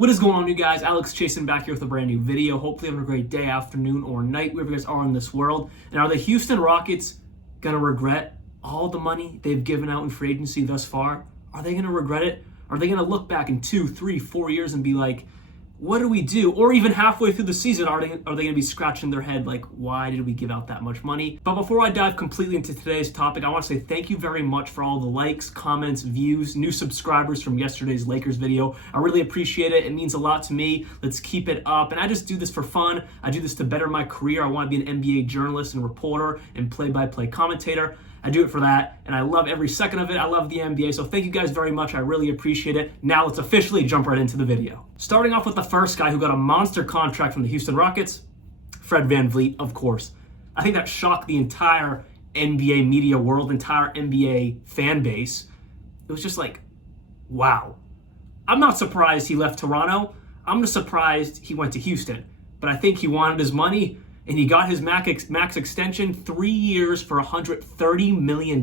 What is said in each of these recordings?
What is going on, you guys? Alex Chasen back here with a brand new video. Hopefully having a great day, afternoon, or night, wherever you guys are in this world. And are the Houston Rockets going to regret all the money they've given out in free agency thus far? Are they going to regret it? Are they going to look back in 2, 3, 4 years and be like, what do we do? Or even halfway through the season, are they going to be scratching their head like, why did we give out that much money? But before I dive completely into today's topic, I want to say thank you very much for all the likes, comments, views, new subscribers from yesterday's Lakers video. I really appreciate it. It means a lot to me. Let's keep it up. And I just do this for fun. I do this to better my career. I want to be an NBA journalist and reporter and play-by-play commentator. I do it for that, and I love every second of it. I love the NBA, so thank you guys very much. I really appreciate it. Now let's officially jump right into the video. Starting off with the first guy who got a monster contract from the Houston Rockets, Fred VanVleet, of course. I think that shocked the entire NBA media world, entire NBA fan base. It was just like, wow. I'm not surprised he left Toronto. I'm just surprised he went to Houston. But I think he wanted his money, and he got his max extension, 3 years for $130 million.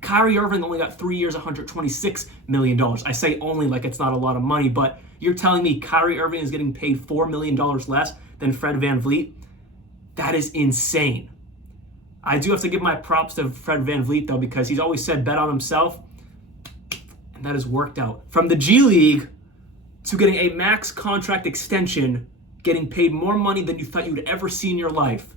Kyrie Irving only got 3 years, $126 million. I say only like it's not a lot of money, but you're telling me Kyrie Irving is getting paid $4 million less than Fred VanVleet? That is insane. I do have to give my props to Fred VanVleet, though, because he's always said bet on himself, and that has worked out. From the G League to getting a max contract extension, getting paid more money than you thought you would ever see in your life,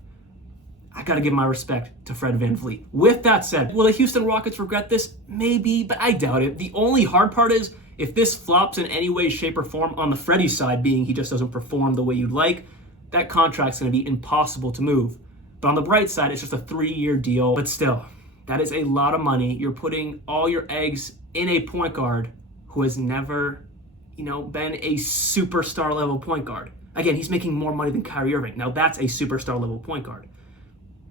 I got to give my respect to Fred VanVleet. With that said, will the Houston Rockets regret this? Maybe, but I doubt it. The only hard part is if this flops in any way, shape, or form on the Freddie side, being he just doesn't perform the way you'd like, that contract's going to be impossible to move. But on the bright side, it's just a 3-year deal. But still, that is a lot of money. You're putting all your eggs in a point guard who has never, been a superstar level point guard. Again, he's making more money than Kyrie Irving. Now, that's a superstar level point guard.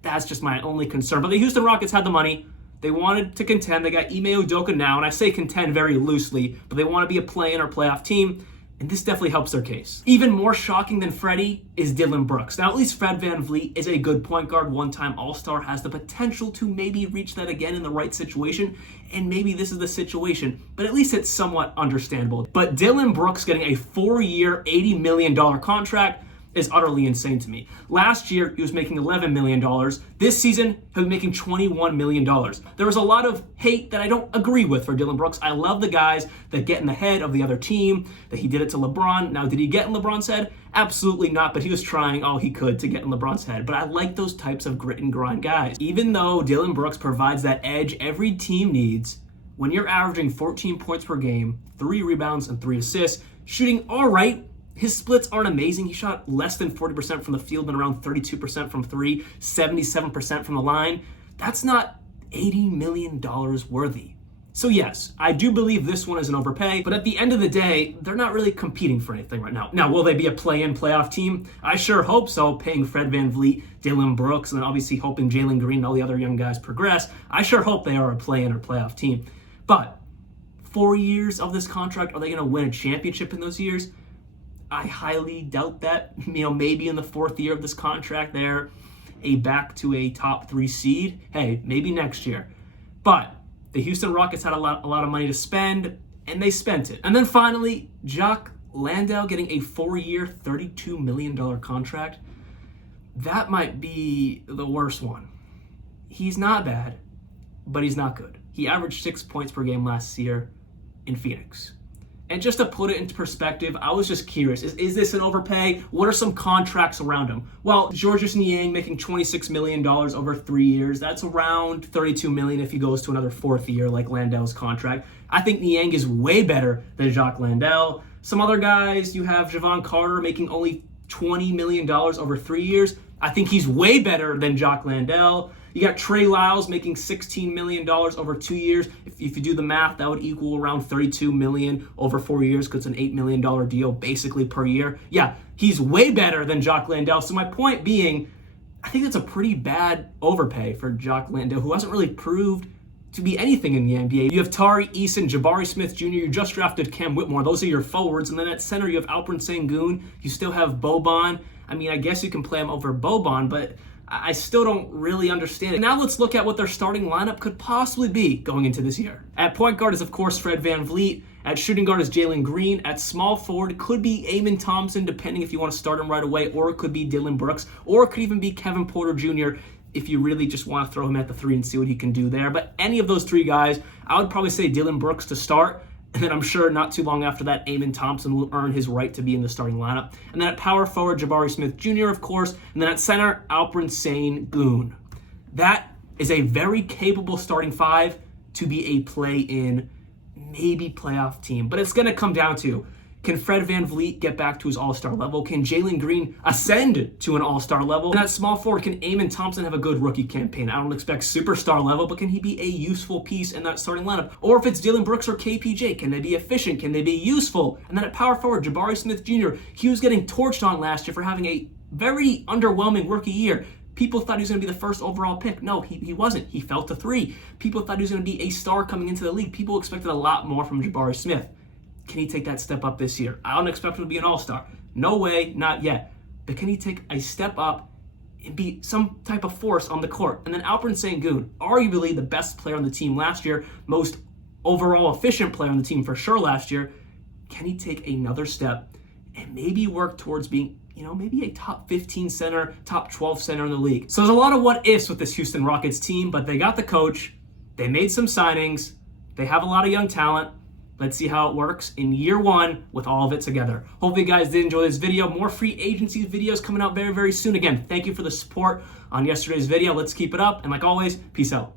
That's just my only concern. But the Houston Rockets had the money. They wanted to contend. They got Ime Udoka now, and I say contend very loosely, but they want to be a play-in or playoff team, and this definitely helps their case. Even more shocking than Freddie is Dillon Brooks. Now, at least Fred VanVleet is a good point guard, one-time All-Star, has the potential to maybe reach that again in the right situation, and maybe this is the situation, but at least it's somewhat understandable. But Dillon Brooks getting a 4-year, $80 million contract is utterly insane to me. Last year, he was making $11 million. This season, he'll be making $21 million. There was a lot of hate that I don't agree with for Dillon Brooks. I love the guys that get in the head of the other team, that he did it to LeBron. Now, did he get in LeBron's head? Absolutely not, but he was trying all he could to get in LeBron's head. But I like those types of grit and grind guys. Even though Dillon Brooks provides that edge every team needs, when you're averaging 14 points per game, 3 rebounds, and 3 assists, shooting all right, his splits aren't amazing. He shot less than 40% from the field and around 32% from 3, 77% from the line. That's not $80 million worthy. So yes, I do believe this one is an overpay, but at the end of the day, they're not really competing for anything right now. Now, will they be a play-in playoff team? I sure hope so, paying Fred VanVleet, Dillon Brooks, and then obviously hoping Jalen Green and all the other young guys progress. I sure hope they are a play-in or playoff team. But 4 years of this contract, are they going to win a championship in those years? I highly doubt that. Maybe in the 4th year of this contract, they're back to a top 3 seed. Hey, maybe next year. But the Houston Rockets had a lot of money to spend, and they spent it. And then finally, Jacques Landau getting a 4-year, $32 million contract. That might be the worst one. He's not bad, but he's not good. He averaged 6 points per game last year in Phoenix. And just to put it into perspective, I was just curious, is this an overpay? What are some contracts around him? Well, Georges Niang making $26 million over 3 years. That's around $32 million if he goes to another 4th year like Landau's contract. I think Niang is way better than Jacques Landau. Some other guys, you have Javon Carter making only $20 million over 3 years. I think he's way better than Jacques Landau. You got Trey Lyles making $16 million over 2 years. If you do the math, that would equal around $32 million over 4 years because it's an $8 million deal basically per year. Yeah, he's way better than Jacques Landau. So my point being, I think that's a pretty bad overpay for Jacques Landau, who hasn't really proved to be anything in the NBA. You have Tari Eason, Jabari Smith Jr., you just drafted Cam Whitmore. Those are your forwards. And then at center, you have Alperen Sengun. You still have Boban. I mean, I guess you can play him over Boban, but I still don't really understand it. Now let's look at what their starting lineup could possibly be going into this year. At point guard is, of course, Fred VanVleet. At shooting guard is Jalen Green. At small forward, could be Amen Thompson, depending if you want to start him right away, or it could be Dillon Brooks, or it could even be Kevin Porter Jr. if you really just want to throw him at the 3 and see what he can do there. But any of those 3 guys, I would probably say Dillon Brooks to start. And then I'm sure not too long after that, Amen Thompson will earn his right to be in the starting lineup. And then at power forward, Jabari Smith Jr., of course. And then at center, Alperen Sengun. That is a very capable starting 5 to be a play-in, maybe playoff team. But it's going to come down to, can Fred VanVleet get back to his all-star level? Can Jalen Green ascend to an all-star level? And at small forward, can Amen Thompson have a good rookie campaign? I don't expect superstar level, but can he be a useful piece in that starting lineup? Or if it's Dillon Brooks or KPJ, can they be efficient? Can they be useful? And then at power forward, Jabari Smith Jr., he was getting torched on last year for having a very underwhelming rookie year. People thought he was going to be the first overall pick. No, he wasn't. He fell to 3. People thought he was going to be a star coming into the league. People expected a lot more from Jabari Smith. Can he take that step up this year? I don't expect him to be an all-star. No way, not yet. But can he take a step up and be some type of force on the court? And then Alperen Sengun, arguably the best player on the team last year, most overall efficient player on the team for sure last year. Can he take another step and maybe work towards being, maybe a top 15 center, top 12 center in the league? So there's a lot of what ifs with this Houston Rockets team, but they got the coach. They made some signings. They have a lot of young talent. Let's see how it works in year 1 with all of it together. Hopefully you guys did enjoy this video. More free agency videos coming out very, very soon. Again, thank you for the support on yesterday's video. Let's keep it up. And like always, peace out.